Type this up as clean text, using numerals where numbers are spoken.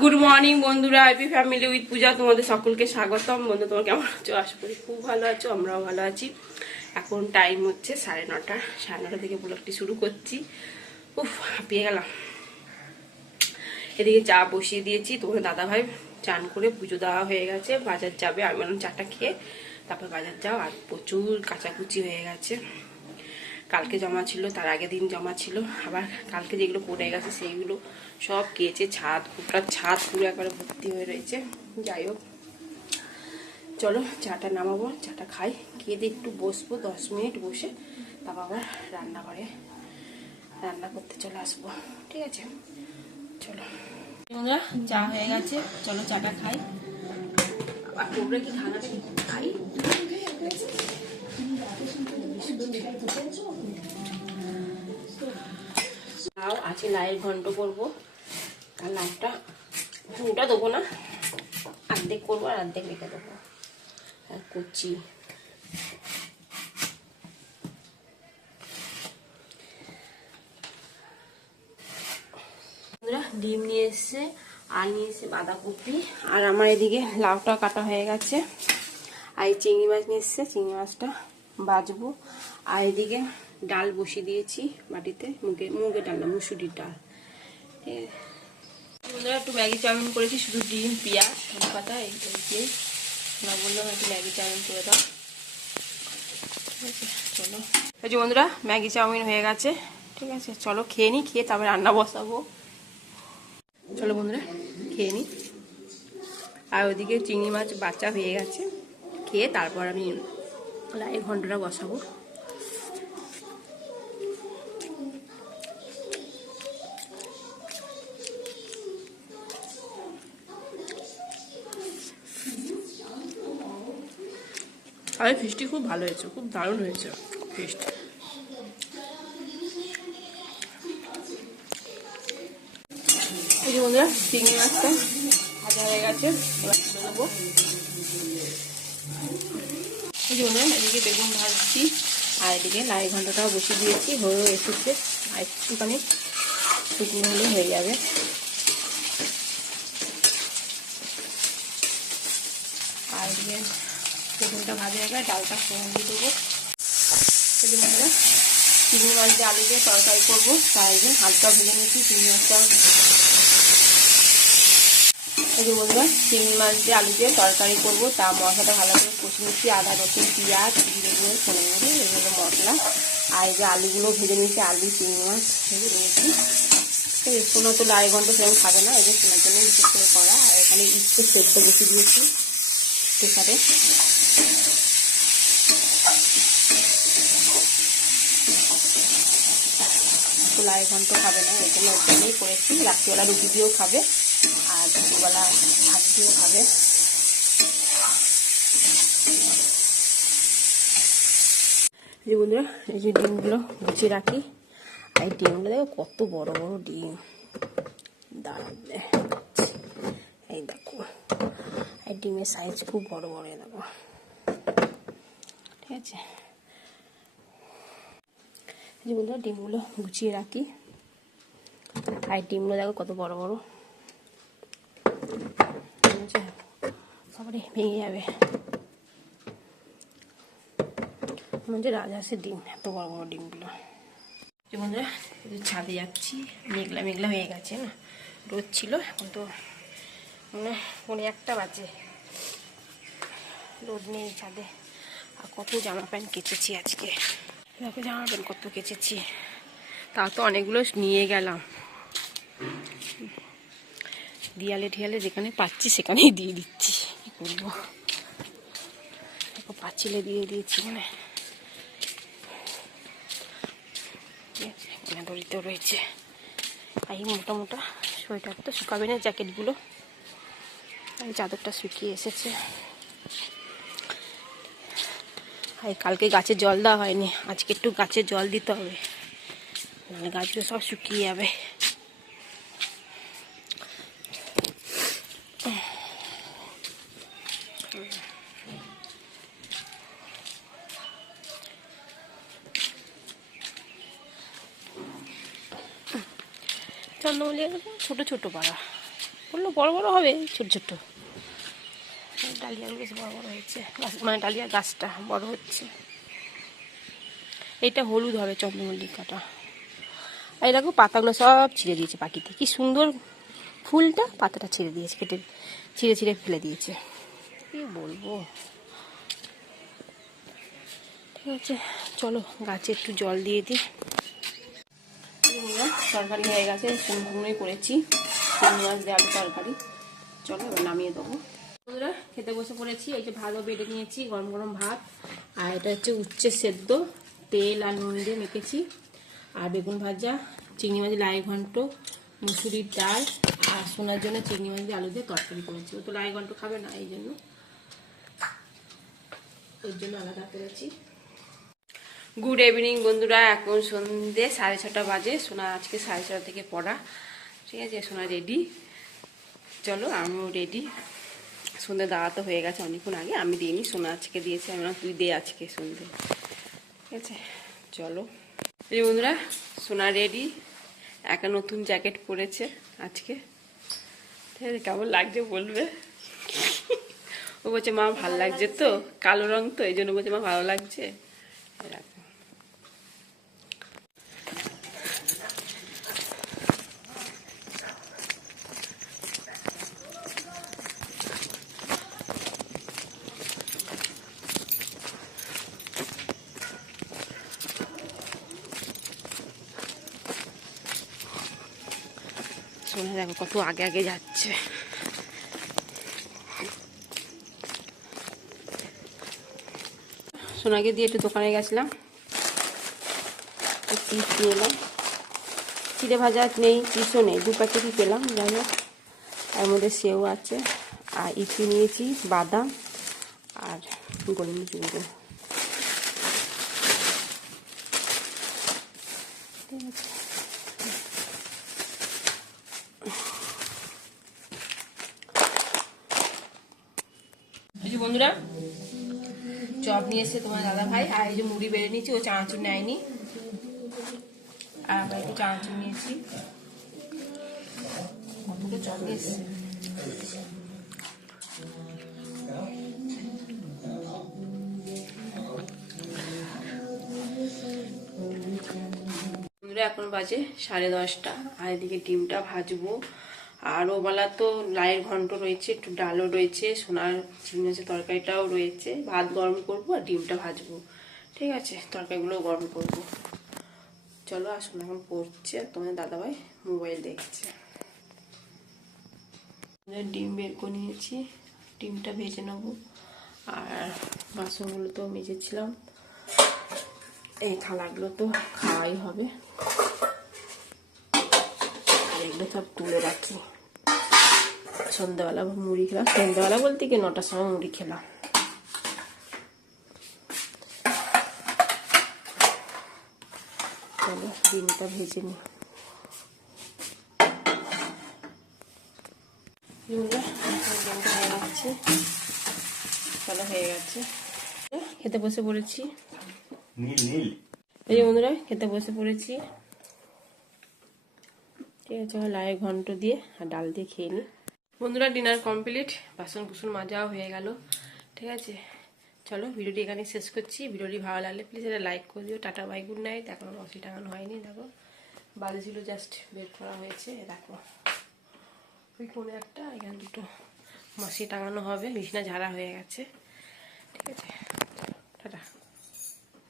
Good morning বন্ধুরা, happy family with পূজা তোমাদের সকলকে স্বাগতম। বন্ধু তোমরা কেমন আছো? আশা করি খুব ভালো আছো, আমরাও ভালো আছি। এখন টাইম হচ্ছে 9:30। 9:30 থেকে ব্লগটি শুরু করছি। উফ, হাঁপিয়ে গেলাম। এদিকে চা বসিয়ে দিয়েছি, তোমার দাদা ভাই চান করে পুজো দেওয়া হয়ে গেছে, বাজার যাবে। আমি বললাম চাটা খেয়ে তারপর বাজার যাও। আর প্রচুর কাচাকুচি হয়ে গেছে, কালকে জমা ছিল, তার আগের দিন জমা ছিল, আবার কালকে যেগুলো পড়ে গেছে সেইগুলো সব কেচে ছাদ পুরো একবারে ভর্তি হয়ে রয়েছে। যাই হোক, চলো চাটা নামাবো, চাটা খাই, খেয়ে দিয়ে একটু বসবো 10 মিনিট বসে, তারপর আবার রান্নাঘরে রান্না করতে চলে আসবো। ঠিক আছে, চলো বন্ধুরা, চা হয়ে গেছে, চলো চাটা খাই। আর তোমরা কি খানাটা কি খাই? লাউ আছে, লাউয়ের ঘন্ট করবো। আর লাউটা পুরোটা দেবো না, অর্ধেক করবো আর অর্ধেক রেখে দেবো। আর কুচি ডিম নিয়ে এসছে, আর নিয়ে এসছে বাঁধাকপি। আর আমার এদিকে লাউটা কাটা হয়ে গেছে। আর এই চিংড়ি মাছ নিয়ে এসছে, চিংড়ি মাছটা ভাজবো। আর এদিকে ডাল বসিয়ে দিয়েছি বাটিতে, মুগের ডাল না, মুসুরির ডাল। ঠিক আছে বন্ধুরা, একটু ম্যাগি চাউমিন করেছি, শুধু ডিম পেঁয়াজ ধনে পাতা এই দিয়ে। না বললাম একটু ম্যাগি চাউমিন করে দাও। ঠিক আছে, চলো। এই যে বন্ধুরা, ম্যাগি চাউমিন হয়ে গেছে। ঠিক আছে, চলো খেয়ে নিই, খেয়ে তারপরে রান্না বসাবো। চলো বন্ধুরা, খেয়ে নিই। আর ওইদিকে চিংড়ি মাছ বাচ্চা হয়ে গেছে, খেয়ে তারপর আমি লাউয়ের ঘন্টটা বসাবো। আর ফিশটি খুব ভালো হয়েছে, খুব দারুণ হয়েছে ফিশটা। এই যে বন্ধুরা, চিংড়ি মাছটা ভাজা হয়ে গেছে, এবার তুলে দেবো। এই যে বন্ধুরা, এদিকে বেগুন ভাজছি, আর এদিকে লাউয়ের ঘন্টটাও বসিয়ে দিয়েছি, হয়েও এসেছে। আর একটুখানি শুকনো হলে হয়ে যাবে। আর এদিকে বেগুনটা ভাজা হয়ে গেলে ডালটা ফোড়ন দিয়ে দেবো। এই যে বন্ধুরা, চিংড়ি মাছ দিয়ে আলু দিয়ে তরকারি করবো, তাই যে হালকা ভেজে নিয়েছি চিংড়ি মাছটা। এই যে বন্ধুরা, চিংড়ি মাছ দিয়ে আলু দিয়ে তরকারি করবো, তা মশলাটা ভালো করে কষে নিচ্ছি। আদা রসুন পেঁয়াজ জিরে গুঁড়ো ধনে গুঁড়ো এগুলো মশলা। আর এই যে আলুগুলো ভেজে নিয়েছি, আলু চিংড়ি মাছ ভেজে নিয়েছি। সোনা তো লাউয়ের ঘন্ট সেরকম খাবে না, এই যে সোনার জন্য বিশেষ করে করা। আর এখানে ইচ্ছে সেদ্ধ বসে দিয়েছি প্রেসারে। লাউয়ের ঘন্ট খাবে না, এই জন্য ওর জন্যই করেছি। রাত্রিবেলা রুটি দিয়েও খাবে, আর দুপুরবেলা ভাত দিয়েও খাবে। এই বন্ধুরা, এই যে ডিমগুলো গুছিয়ে রাখি। আর এই ডিমগুলো দেখো কত বড় বড় ডিম, দাঁড়াবে। এই দেখো, এই ডিমের সাইজ খুব বড় বড়, দেখো। ঠিক আছে, এই যে বন্ধুরা, ডিমগুলো গুছিয়ে রাখি। আর ডিমগুলো দেখো কত বড় বড়, সবারই ভেঙে যাবে। মানে রাজহাঁসের ডিম, এত বড় বড় ডিমগুলো। বন্ধুরা, ছাদে যাচ্ছি, মেঘলা মেঘলা হয়ে গেছে না, রোদ ছিল, এখন তো মানে 1:30 বাজে, রোদ নেই ছাদে। আর কত জামা প্যান্ট কেচেছি আজকে, দেখো জামা প্যান্ট কত কেচেছি। তা তো অনেকগুলো নিয়ে গেলাম, দিয়ালে ঠিয়ালে যেখানে পাচ্ছি সেখানেই দিয়ে দিচ্ছি। কি করবো, পাচ্ছিলে দিয়ে দিয়েছি। মানে দড়িতেও রয়েছে। এই মোটা মোটা সোয়েটার তো শুকাবে না, জ্যাকেটগুলো। এই চাদরটা শুকিয়ে এসেছে। আর কালকে গাছে জল দেওয়া হয়নি, আজকে একটু গাছে জল দিতে হবে, নাহলে গাছগুলো সব শুকিয়ে যাবে। চন্দ্রমল্লিকা ছোট ছোট পাড়া, বললো বড় বড় হবে, ছোট ছোট ডালিয়াগুলো বেশ বড় বড় হয়েছে, মানে ডালিয়া গাছটা বড় হচ্ছে। এটা হলুদ হবে চন্দ্রমল্লিকাটা। আর এই দেখো পাতাগুলো সব ছিঁড়ে দিয়েছে পাখিতে, কি সুন্দর ফুলটা, পাতাটা ছিঁড়ে দিয়েছে, কেটে ছিঁড়ে ছিঁড়ে ফেলে দিয়েছে। কি বলবো। ঠিক আছে চলো গাছে একটু জল দিয়ে দিই। তরকারি হয়ে গেছে, সুন্দরই করেছি, চিংড়ি মাছ দিয়ে আলু তরকারি। চলো এবার নামিয়ে দেবো। বন্ধুরা খেতে বসে পড়েছি। এই যে ভাতও বেড়ে নিয়েছি, গরম গরম ভাত। আর এটা হচ্ছে উচ্ছে সেদ্ধ, তেল আর নুন দিয়ে মেখেছি। আর বেগুন ভাজা, চিংড়ি মাছ লাই ঘন্ট, মুসুরির ডাল, আর সোনার জন্য চিংড়ি মাছ দিয়ে আলু দিয়ে তরকারি করেছি। ও তো লাই ঘন্ট খাবে না, এই জন্য ওর জন্য আলাদা করেছি। গুড ইভিনিং বন্ধুরা, এখন সন্ধ্যে 6:30 বাজে। সোনা আজকে 6:30 থেকে পড়া, ঠিক আছে। সোনা রেডি, চলো আমিও রেডি। সন্ধ্যে দেওয়া তো হয়ে গেছে অনেকক্ষণ আগে, আমি দিইনি, সোনা আজকে দিয়েছে। আমি তুই দে আজকে সন্ধ্যে, ঠিক আছে। চলো এই বন্ধুরা, সোনা রেডি, একটা নতুন জ্যাকেট পরেছে আজকে, ঠিক আছে। কেমন লাগছে বলবে। ও বলছে মা ভালো লাগছে তো, কালো রং তো, এই জন্য বলছে মা ভালো লাগছে। সোনা দেখো কত আগে আগে যাচ্ছে। সোনাকে দিয়ে একটু দোকানে গেছিলাম, চিপস নিয়ে এলাম। চিড়ে ভাজা নেই, চিপসও নেই, 2 প্যাকেটই পেলাম। যাই হোক, তার মধ্যে সেও আছে। আর ইপি নিয়েছি, বাদাম আর গোলমরিচ গুঁড়ো, ঠিক আছে। বন্ধুরা চপ নিয়ে এসছে তোমার দাদা ভাই। আর এই যে মুড়ি বেড়ে নিয়েছি, ও চানাচুর নেয়নি, আর আমরা একটু চানাচুর নিয়েছি। কতগুলো চপ নিয়ে এসছে। এখন বাজে 10:30, আর এদিকে ডিমটা ভাজবো। আর ওবেলা তো লাইয়ের ঘন্ট রয়েছে, একটু ডালও রয়েছে, সোনার চিংড়ি মাছের তরকারিটাও রয়েছে। ভাত গরম করবো আর ডিমটা ভাজবো, ঠিক আছে। তরকারিগুলো গরম করবো। চলো আসুন, এখন পড়ছে, তোমার দাদাভাই মোবাইল দেখছে। ডিম বের করে নিয়েছি, ডিমটা ভেজে নেবো। আর বাসনগুলো তো মেজেছিলাম, এই থালাগুলো তো খাওয়াই হবে, আর এগুলো সব তুলে রাখি। সন্ধ্যাবেলা মুড়ি খেলাম, সন্ধ্যাবেলা বলতে কি 9টার সময় মুড়ি খেলাম। চলো ডিমটা ভেজে নি। ডিমটা হয়ে যাচ্ছে, চলো হয়ে গেছে। খেতে বসে পড়েছি, এই বন্ধুরা খেতে বসে পড়েছি, ঠিক আছে। লাইয়ের ঘন্ট দিয়ে আর ডাল দিয়ে খেয়ে নিই। বন্ধুরা ডিনার কমপ্লিট, বাসন কুসন মাজাও হয়ে গেল, ঠিক আছে। চলো ভিডিওটি এখানে শেষ করছি। ভিডিওটি ভালো লাগলে প্লিজ এটা লাইক করে দিও। Tata bye, good night. এখনো মশি টাঙানো হয়নি, দেখো বালি ছিল জাস্ট বের করা হয়েছে, দেখো ওই কোণে একটা, এখানে 2টো মশি টাঙানো হবে। বিছনা ঝাড়া হয়ে গেছে, ঠিক আছে।